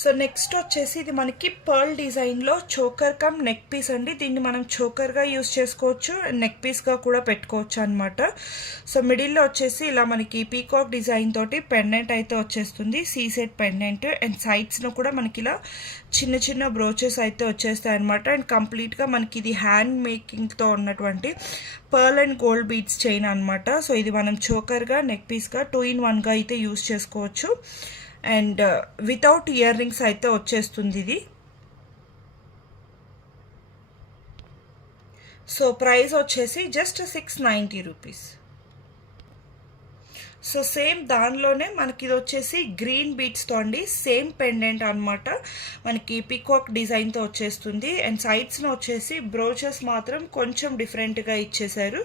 So next వచ్చేసి ఇది మనకి పర్ల్ డిజైన్లో చోకర్ కమ్ నెక్ పీస్ అండి. దీన్ని మనం చోకర్గా యూస్ చేసుకోవచ్చు, నెక్ పీస్గా కూడా పెట్టుకోవచ్చు అనమాట. సో మిడిల్లో వచ్చేసి ఇలా మనకి పీకాక్ డిజైన్ తోటి పెండెంట్ అయితే వచ్చేస్తుంది, సీ సెట్ పెండెంట్. అండ్ సైడ్స్ను కూడా మనకి ఇలా చిన్న చిన్న బ్రోచెస్ అయితే వచ్చేస్తాయి అనమాట. అండ్ కంప్లీట్గా మనకి ఇది హ్యాండ్ మేకింగ్తో ఉన్నటువంటి pearl and gold beads chain అనమాట. సో ఇది మనం చోకర్గా నెక్ పీస్గా 2-in-1గా అయితే యూస్ చేసుకోవచ్చు. అండ్ వితౌట్ ఇయర్ రింగ్స్ అయితే వచ్చేస్తుంది ఇది. సో ప్రైస్ వచ్చేసి జస్ట్ 690 రూపీస్. సో సేమ్ దానిలోనే మనకి ఇది వచ్చేసి గ్రీన్ బీడ్స్తో అండి, సేమ్ పెండెంట్ అనమాట. మనకి పీకాక్ డిజైన్తో వచ్చేస్తుంది. అండ్ సైడ్స్ను వచ్చేసి బ్రోచెస్ మాత్రం కొంచెం డిఫరెంట్గా ఇచ్చేసారు.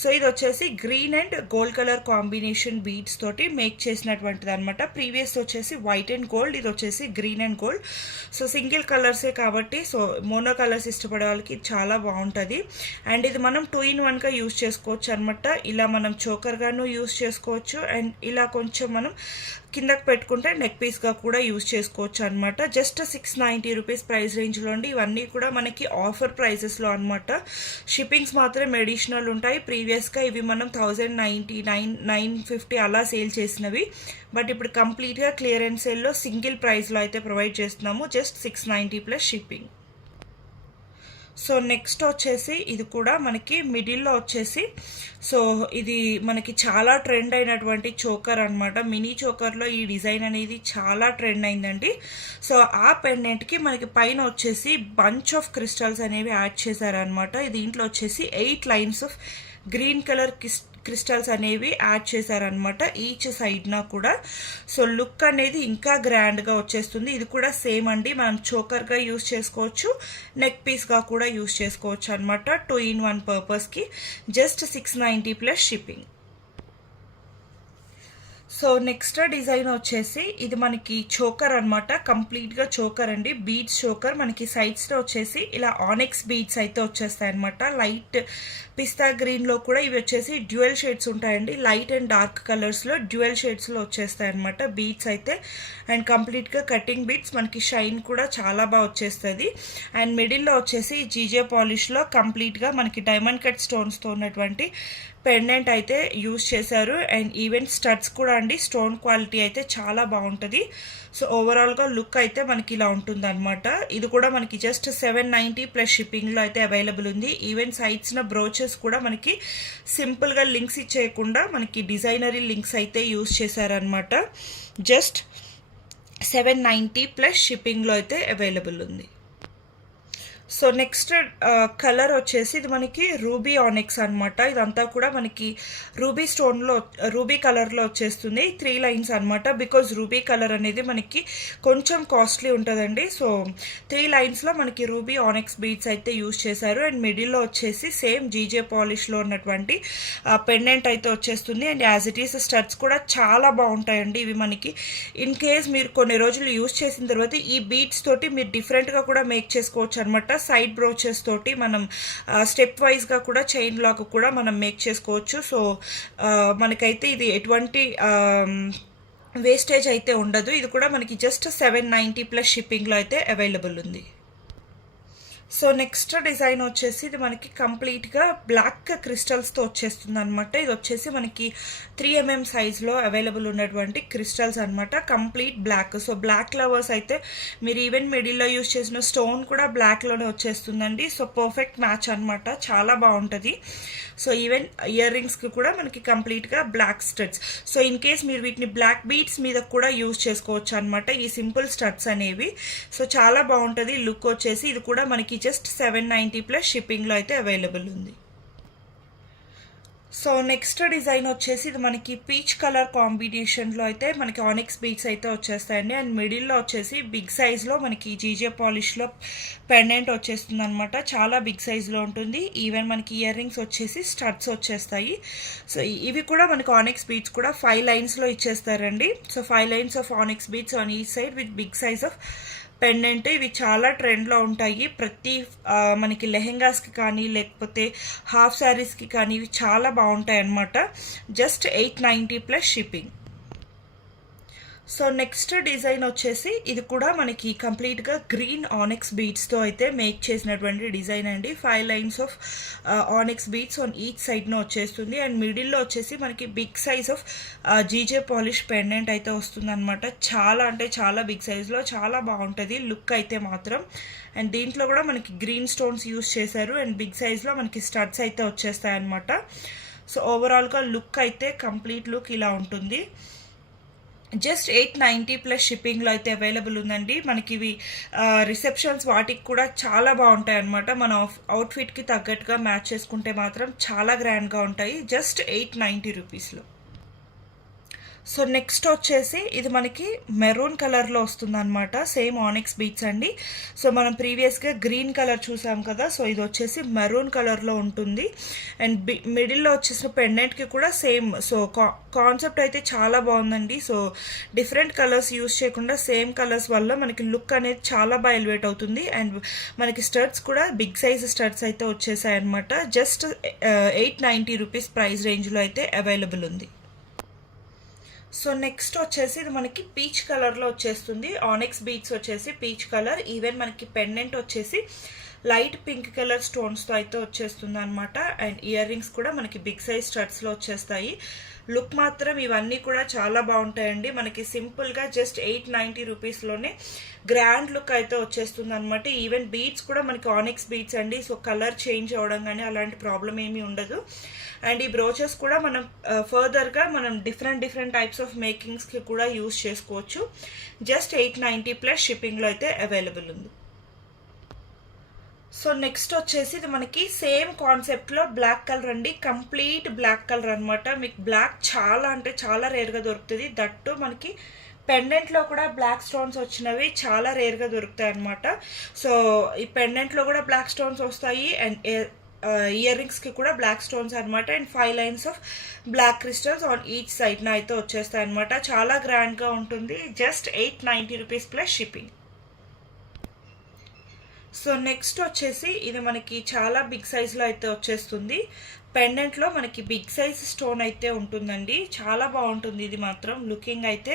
సో ఇది వచ్చేసి green and gold colour combination beads తోటి మేక్ చేసినటువంటిది అనమాట. ప్రీవియస్ వచ్చేసి వైట్ అండ్ గోల్డ్, ఇది వచ్చేసి green and gold. So single కలర్సే కాబట్టి సో మోనో కలర్స్ ఇష్టపడే వాళ్ళకి చాలా బాగుంటుంది. అండ్ ఇది మనం 2-in-1గా యూస్ చేసుకోవచ్చు అనమాట. ఇలా మనం చోకర్గాను యూస్ చేసుకోవచ్చు, అండ్ ఇలా కొంచెం మనం కిందకి పెట్టుకుంటే నెక్ పీస్గా కూడా యూజ్ చేసుకోవచ్చు అనమాట. జస్ట్ 690 రూపీస్ ప్రైస్ రేంజ్లో అండి. ఇవన్నీ కూడా మనకి ఆఫర్ ప్రైజెస్లో అనమాట. షిప్పింగ్స్ మాత్రం అడిషనల్ ఉంటాయి. ప్రీవియస్గా ఇవి మనం 1090, 950 అలా సేల్ చేసినవి. బట్ ఇప్పుడు కంప్లీట్గా క్లియరెన్స్ సేల్లో సింగిల్ ప్రైస్లో అయితే ప్రొవైడ్ చేస్తున్నాము, just 690 plus shipping. So next వచ్చేసి ఇది కూడా మనకి మిడిల్లో వచ్చేసి సో ఇది మనకి చాలా ట్రెండ్ అయినటువంటి చోకర్ అనమాట. మినీ చోకర్లో ఈ డిజైన్ అనేది చాలా ట్రెండ్ అయిందండి. సో ఆ పెండెంట్కి మనకి పైన వచ్చేసి బంచ్ ఆఫ్ క్రిస్టల్స్ అనేవి యాడ్ చేశారనమాట. దీంట్లో వచ్చేసి 8 lines of green colour crystals అనేవి యాడ్ చేశారనమాట ఈచ్ సైడ్న కూడా. సో లుక్ అనేది ఇంకా గ్రాండ్గా వచ్చేస్తుంది. ఇది కూడా సేమ్ అండి, మనం చోకర్గా యూస్ చేసుకోవచ్చు, నెక్ పీస్గా కూడా యూస్ చేసుకోవచ్చు అనమాట. 2-in-1 పర్పస్కి just 690 plus shipping. So next design వచ్చేసి ఇది మనకి చోకర్ అనమాట, కంప్లీట్గా చోకర్ అండి, బీడ్స్ చోకర్. మనకి సైడ్స్లో వచ్చేసి ఇలా ఆనెక్స్ బీడ్స్ అయితే వచ్చేస్తాయి అనమాట. లైట్ పిస్తా గ్రీన్లో కూడా ఇవి వచ్చేసి డ్యూయల్ షేడ్స్ ఉంటాయండి, లైట్ అండ్ డార్క్ కలర్స్లో డ్యూయల్ షేడ్స్లో వచ్చేస్తాయి అనమాట బీడ్స్ అయితే. అండ్ కంప్లీట్గా కటింగ్ బీడ్స్, మనకి షైన్ కూడా చాలా బాగా వచ్చేస్తుంది. అండ్ మిడిల్లో వచ్చేసి జీజే పాలిష్లో కంప్లీట్గా మనకి డైమండ్ కట్ స్టోన్స్తో ఉన్నటువంటి పెండెంట్ అయితే యూజ్ చేశారు. అండ్ ఈవెన్ స్టడ్స్ కూడా అండి, స్టోన్ క్వాలిటీ అయితే చాలా బాగుంటుంది. సో ఓవరాల్గా లుక్ అయితే మనకి ఇలా ఉంటుంది అనమాట. ఇది కూడా మనకి జస్ట్ 790 ప్లస్ షిప్పింగ్లో అయితే అవైలబుల్ ఉంది. ఈవెన్ సైడ్స్న బ్రోచెస్ కూడా మనకి సింపుల్గా లింక్స్ ఇచ్చేయకుండా మనకి డిజైనరీ లింక్స్ అయితే యూజ్ చేశారనమాట. జస్ట్ 790 ప్లస్ షిప్పింగ్లో అయితే అవైలబుల్ ఉంది. సో నెక్స్ట్ కలర్ వచ్చేసి ఇది మనకి రూబీ ఆనిక్స్ అనమాట. ఇదంతా కూడా మనకి రూబీ స్టోన్లో రూబీ కలర్లో వచ్చేస్తుంది, 3 లైన్స్ అనమాట. బికాజ్ రూబీ కలర్ అనేది మనకి కొంచెం కాస్ట్లీ ఉంటుందండి. సో 3 లైన్స్లో మనకి రూబీ ఆనిక్స్ బీడ్స్ అయితే యూజ్ చేశారు. అండ్ మిడిల్లో వచ్చేసి సేమ్ జీజే పాలిష్లో ఉన్నటువంటి పెండెంట్ అయితే వచ్చేస్తుంది. And as it is studs కూడా చాలా బాగుంటాయండి. ఇవి మనకి ఇన్ కేస్ మీరు కొన్ని రోజులు యూజ్ చేసిన తర్వాత ఈ బీడ్స్ తోటి మీరు డిఫరెంట్గా కూడా మేక్ చేసుకోవచ్చు అనమాట. సైడ్ బ్రోచెస్ తోటి మనం స్టెప్ వైజ్గా కూడా చైన్ లాగా కూడా మనం మేక్ చేసుకోవచ్చు. సో మనకైతే ఇది ఎటువంటి వేస్టేజ్ అయితే ఉండదు. ఇది కూడా మనకి జస్ట్ 790 ప్లస్ షిప్పింగ్లో అయితే అవైలబుల్ ఉంది. సో నెక్స్ట్ డిజైన్ వచ్చేసి ఇది మనకి కంప్లీట్గా బ్లాక్ క్రిస్టల్స్తో వచ్చేస్తుంది అనమాట. ఇది వచ్చేసి మనకి 3mm సైజ్లో అవైలబుల్ ఉన్నటువంటి క్రిస్టల్స్ అనమాట, complete block. So block lovers అయితే మీరు ఈవెన్ మిడిల్లో యూజ్ చేసిన స్టోన్ కూడా బ్లాక్లోనే వచ్చేస్తుందండి. సో పర్ఫెక్ట్ మ్యాచ్ అనమాట, చాలా బాగుంటుంది. సో ఈవెన్ ఇయర్ రింగ్స్కి కూడా మనకి కంప్లీట్గా block studs. So in case మీరు వీటిని బ్లాక్ బీడ్స్ మీద కూడా యూజ్ చేసుకోవచ్చు అనమాట, ఈ సింపుల్ స్టడ్స్ అనేవి. సో చాలా బాగుంటుంది లుక్ వచ్చేసి. ఇది కూడా మనకి జస్ట్ 790 ప్లస్ షిప్పింగ్లో అయితే అవైలబుల్ ఉంది. సో నెక్స్ట్ డిజైన్ వచ్చేసి ఇది మనకి పీచ్ కలర్ కాంబినేషన్లో అయితే మనకి ఆనిక్స్ బీడ్స్ అయితే వచ్చేస్తాయండి. అండ్ మిడిల్లో వచ్చేసి బిగ్ సైజ్లో మనకి జీజే పాలిష్లో పెండెంట్ వచ్చేస్తుంది అనమాట, చాలా బిగ్ సైజ్లో ఉంటుంది. ఈవెన్ మనకి ఇయర్ రింగ్స్ వచ్చేసి స్టడ్స్ వచ్చేస్తాయి. సో ఇవి కూడా మనకి ఆనిక్స్ బీడ్స్ కూడా 5 లైన్స్లో ఇచ్చేస్తారండి. So 5 lines of onyx beads on each side with big size of pendant. ఇవి చాలా ట్రెండ్లో ఉంటాయి, ప్రతి మనకి లెహెంగాస్కి కానీ లేకపోతే హాఫ్ శారీస్కి కానీ ఇవి చాలా బాగుంటాయి అన్నమాట. Just 890 plus shipping. So next design వచ్చేసి ఇది కూడా మనకి కంప్లీట్గా గ్రీన్ ఆనిక్స్ బీడ్స్తో అయితే మేక్ చేసినటువంటి డిజైన్ అండి. 5 lines of onyx beads on each సైడ్ను వచ్చేస్తుంది. అండ్ మిడిల్లో వచ్చేసి మనకి big size of GJ polish pendant అయితే వస్తుంది అనమాట. చాలా అంటే చాలా బిగ్ సైజ్లో చాలా బాగుంటుంది లుక్ అయితే మాత్రం. అండ్ దీంట్లో కూడా మనకి గ్రీన్ స్టోన్స్ యూస్ చేశారు. అండ్ బిగ్ సైజ్లో మనకి స్టడ్స్ అయితే వచ్చేస్తాయి అనమాట. సో ఓవరాల్గా లుక్ అయితే కంప్లీట్ లుక్ ఇలా ఉంటుంది. జస్ట్ 890 ప్లస్ షిప్పింగ్లో అయితే అవైలబుల్ ఉందండి. మనకి ఇవి రిసెప్షన్స్ వాటికి కూడా చాలా బాగుంటాయి అనమాట. మన అవుట్ఫిట్కి తగ్గట్టుగా మ్యాచ్ చేసుకుంటే మాత్రం చాలా గ్రాండ్గా ఉంటాయి. జస్ట్ 890 రూపీస్లో. సో నెక్స్ట్ వచ్చేసి ఇది మనకి మెరూన్ కలర్లో వస్తుంది అనమాట. సేమ్ ఆనిక్స్ బీట్స్ అండి. సో మనం ప్రీవియస్గా గ్రీన్ కలర్ చూసాం కదా, సో ఇది వచ్చేసి మెరూన్ కలర్లో ఉంటుంది. అండ్ మిడిల్లో వచ్చేసిన పెండెంట్కి కూడా సేమ్. సో కాన్సెప్ట్ అయితే చాలా బాగుందండి. సో డిఫరెంట్ కలర్స్ యూస్ చేయకుండా సేమ్ కలర్స్ వల్ల మనకి లుక్ అనేది చాలా బాగా ఎలివేట్ అవుతుంది. అండ్ మనకి స్టడ్స్ కూడా బిగ్ సైజ్ స్టడ్స్ అయితే వచ్చేసాయి అనమాట. జస్ట్ 890 రూపీస్ ప్రైస్ రేంజ్లో అయితే అవైలబుల్ ఉంది. సో నెక్స్ట్ వచ్చేసి ఇది మనకి పీచ్ కలర్లో వచ్చేస్తుంది. ఆనిక్స్ బీట్స్ వచ్చేసి పీచ్ కలర్. ఈవెన్ మనకి పెండెంట్ వచ్చేసి లైట్ పింక్ కలర్ స్టోన్స్తో అయితే వచ్చేస్తుంది అనమాట. అండ్ ఇయర్ రింగ్స్ కూడా మనకి బిగ్ సైజ్ స్టడ్స్లో వచ్చేస్తాయి. లుక్ మాత్రం ఇవన్నీ కూడా చాలా బాగుంటాయండి. మనకి సింపుల్గా జస్ట్ 890 రూపీస్లోనే గ్రాండ్ లుక్ అయితే వచ్చేస్తుంది అనమాట. ఈవెన్ బీడ్స్ కూడా మనకి ఆనిక్స్ బీడ్స్ అండి. సో కలర్ చేంజ్ అవ్వడం కానీ అలాంటి ప్రాబ్లం ఏమీ ఉండదు. అండ్ ఈ బ్రోచెస్ కూడా మనం ఫర్దర్గా మనం డిఫరెంట్ టైప్స్ ఆఫ్ మేకింగ్స్కి కూడా యూస్ చేసుకోవచ్చు. జస్ట్ 890 ప్లస్ షిప్పింగ్లో అయితే అవైలబుల్ ఉంది. సో నెక్స్ట్ వచ్చేసి ఇది మనకి సేమ్ కాన్సెప్ట్లో బ్లాక్ కలర్ అండి. కంప్లీట్ బ్లాక్ కలర్ అనమాట. మీకు బ్లాక్ చాలా అంటే చాలా రేర్గా దొరుకుతుంది. దట్టు మనకి పెండెంట్లో కూడా బ్లాక్ స్టోన్స్ వచ్చినవి చాలా రేర్గా దొరుకుతాయి అనమాట. సో ఈ పెండెంట్లో కూడా బ్లాక్ స్టోన్స్ వస్తాయి. అండ్ ఇయర్ రింగ్స్కి కూడా బ్లాక్ స్టోన్స్ అనమాట. And 5 lines of black crystals on each సైడ్న అయితే వచ్చేస్తాయి అనమాట. చాలా గ్రాండ్గా ఉంటుంది. Just 890 rupees plus shipping. So next వచ్చేసి ఇది మనకి చాలా బిగ్ సైజ్లో అయితే వచ్చేస్తుంది. పెండెంట్లో మనకి బిగ్ సైజ్ స్టోన్ అయితే ఉంటుందండి. చాలా బాగుంటుంది ఇది మాత్రం లుకింగ్ అయితే.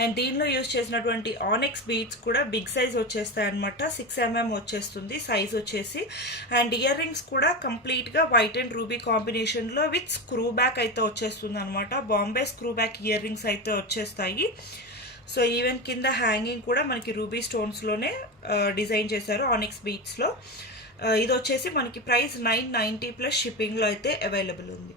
అండ్ దీనిలో యూజ్ చేసినటువంటి ఆనిక్స్ బీడ్స్ కూడా బిగ్ సైజ్ వచ్చేస్తాయి అనమాట. 6 mm వచ్చేస్తుంది సైజ్ వచ్చేసి. అండ్ ఇయర్ రింగ్స్ కూడా కంప్లీట్గా వైట్ అండ్ రూబీ కాంబినేషన్లో విత్ స్క్రూ బ్యాక్ అయితే వచ్చేస్తుంది అనమాట. Bombay screw back ear rings అయితే వచ్చేస్తాయి. సో ఈవెన్ కింద హ్యాంగింగ్ కూడా మనకి రూబీ స్టోన్స్లోనే డిజైన్ చేశారు ఆనిక్స్ బీట్స్లో. ఇది వచ్చేసి మనకి ప్రైస్ 990 ప్లస్ షిప్పింగ్లో అయితే అవైలబుల్ ఉంది.